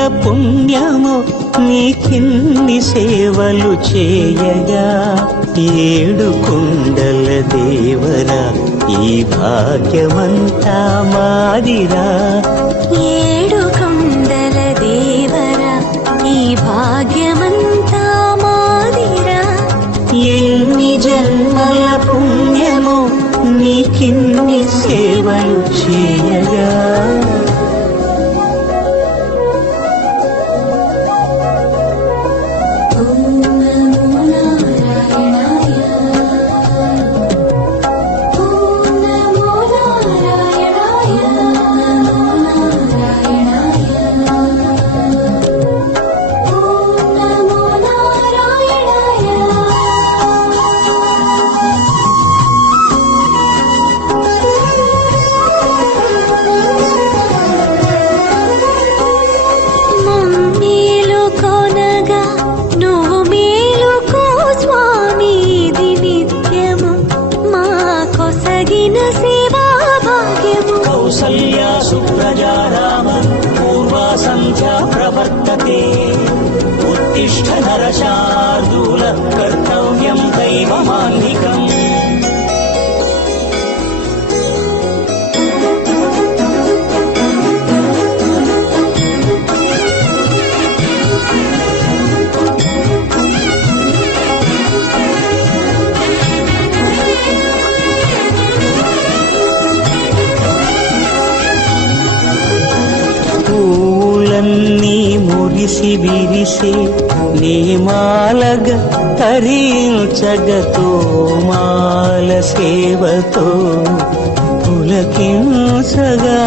జన్మల పుణ్యమో నీకిన్ని సేవలు చేయగా. ఏడు కుండల దేవరా ఈ భాగ్యమంతా మాదిరా. ఏడు కొండల దేవరా ఈ భాగ్యమంతా మాదిరా. ఎన్ని జన్మల పుణ్యమో నీకిన్ని సేవలు చేయగా. సేవా భాగ్యము కౌసల్యా సుప్రజా రామ పూర్వా సంధ్యా ప్రవర్తతే. ఉత్తిష్ట నరశార్దూల కర్తవ్యం దైవమాన్నికం మురిసి విరిసే నీమాలగ తరించగతో మాల సేవతో పులకించగా.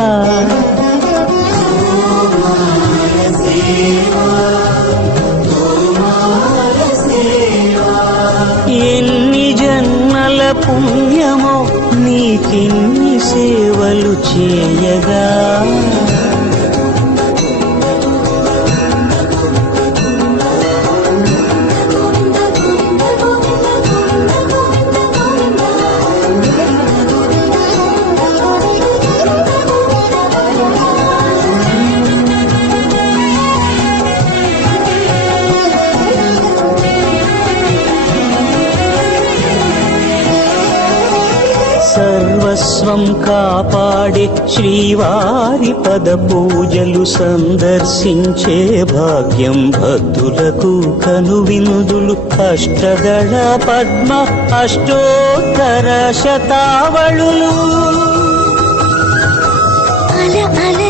ఎన్ని జన్మల పుణ్యమో నీకిన్ని సేవలు చేయగా. సర్వస్వం కాపాడే శ్రీవారి పద పూజలు సందర్శించే భాగ్యం భక్తులకు కనువినుదులు. అష్టదళ పద్మ అష్టోత్తర శతావళులు. అల అల